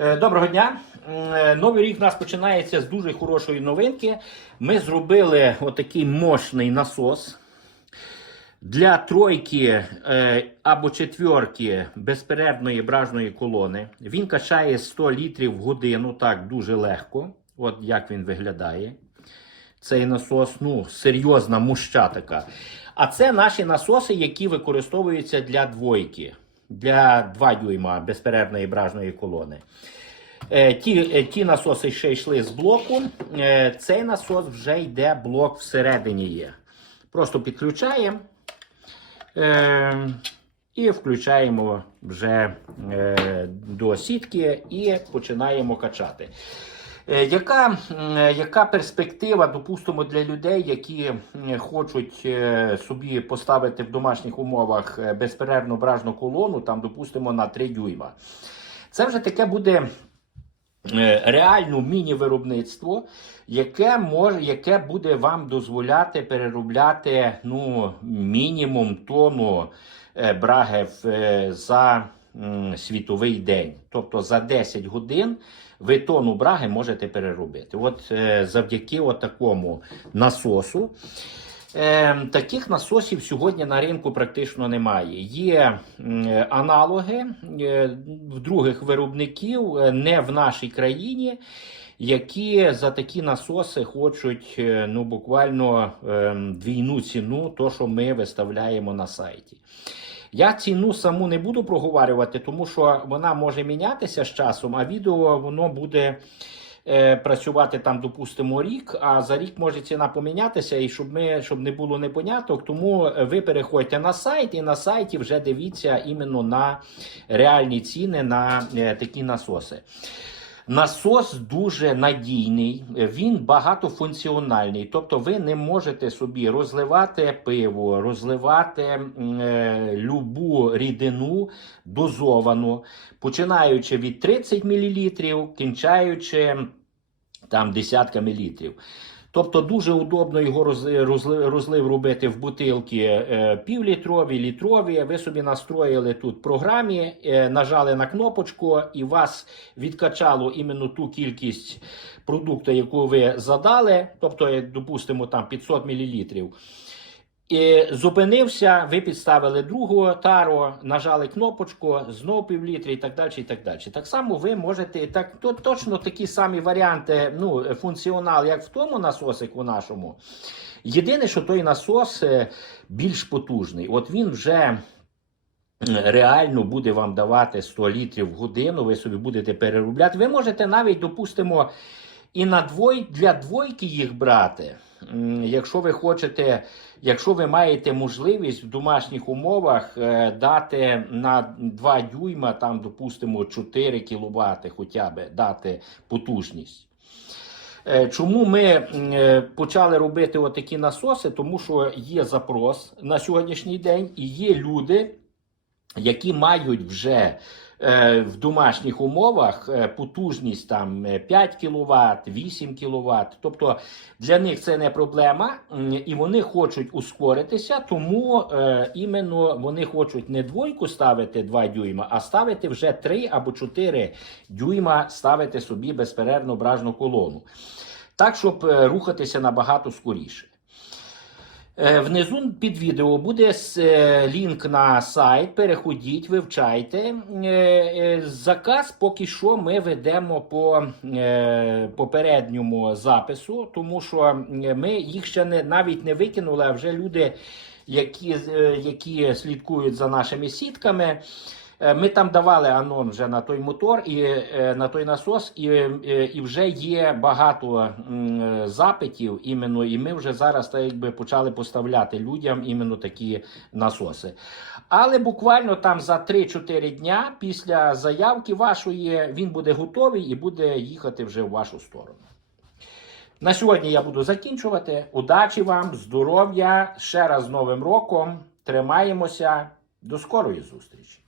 Е, Доброго дня. Е, Новий рік у нас починається з дуже хорошої новинки. Ми зробили отакий мощний насос для тройки е, або четверки безперервної бражної колони. Він качає 100 літрів в годину, так дуже легко. От як він виглядає. Цей насос, ну, серйозна муща. А це наші насоси, які використовуються для двойки, для 2 дюйма безперервної бражної колони. Е, Ті, е, ті насоси ще йшли з блоку. Е, Цей насос вже йде блок всередині є. Просто підключаємо і включаємо вже до сітки і починаємо качати. Е, Яка, яка перспектива, допустимо, для людей, які хочуть е, собі поставити в домашніх умовах е, безперервну бражну колону, там, допустимо, на 3 дюйма? Це вже таке буде е, реально міні-виробництво, яке може, яке буде вам дозволяти переробляти ну, мінімум тонну е, браги е, за світовий день. Тобто за 10 годин ви тонну браги можете переробити. От е, завдяки такому насосу. Е, таких насосів сьогодні на ринку практично немає. Є аналоги е, в других виробників, е, не в нашій країні, які за такі насоси хочуть ну, буквально е, двійну ціну, то, що ми виставляємо на сайті. Я ціну саму не буду проговорювати, тому що вона може мінятися з часом, а відео воно буде е, працювати там, допустимо, рік, а за рік може ціна помінятися, і щоб ми щоб не було непоняток. Тому е, ви переходьте на сайт, і на сайті вже дивіться іменно на реальні ціни на е, такі насоси. Насос дуже надійний, він багатофункціональний. Тобто ви не можете собі розливати пиво, розливати е, любу рідину дозовану, починаючи від 30 мл, кінчаючи там десятками літрів. Тобто дуже удобно його роз- розли- розлив робити в бутилки е, півлітрові, літрові. Ви собі настроїли тут програмі, е, нажали на кнопочку, і вас відкачало іменно ту кількість продукту, яку ви задали. Тобто, допустимо, там 500 мл. І зупинився, ви підставили другу тару, нажали кнопочку, знов півлітри і так далі. і Так далі. Так само ви можете так, то, точно такі самі варіанти, ну, функціонал, як в тому насосику нашому. Єдине, що той насос е, більш потужний. От він вже е, реально буде вам давати 100 літрів в годину, ви собі будете переробляти. Ви можете навіть, допустимо, і на двой, для двойки їх брати. Якщо ви хочете, якщо ви маєте можливість в домашніх умовах е, дати на 2 дюйма, там, допустимо, 4 кВт хоча б дати потужність. Е, Чому ми е, почали робити отакі насоси? Тому що є запрос на сьогоднішній день і є люди, які мають вже в домашніх умовах е, потужність там е, 5 кВт, 8 кВт. Тобто для них це не проблема, і вони хочуть ускоритися, тому е, іменно вони хочуть не двойку ставити 2 дюйма, а ставити вже 3 або 4 дюйма, ставити собі безперервну бражну колону. Так, щоб е, рухатися набагато скоріше. Е, Внизу під відео буде е, лінк на сайт. Переходіть, вивчайте. Е, Заказ поки що ми ведемо по попередньому запису, тому що ми їх ще не навіть не викинули, а вже люди, які, які слідкують за нашими сітками. Е, Ми там давали анонс вже на той мотор і е, на той насос, і, е, і вже є багато запитів іменно, і ми вже зараз так якби почали поставляти людям іменно такі насоси. Але буквально там за 3-4 дня після заявки вашої він буде готовий і буде їхати вже в вашу сторону. На сьогодні я буду закінчувати. Удачі вам, здоров'я, ще раз з Новим роком. Тримаємося. До скорої зустрічі!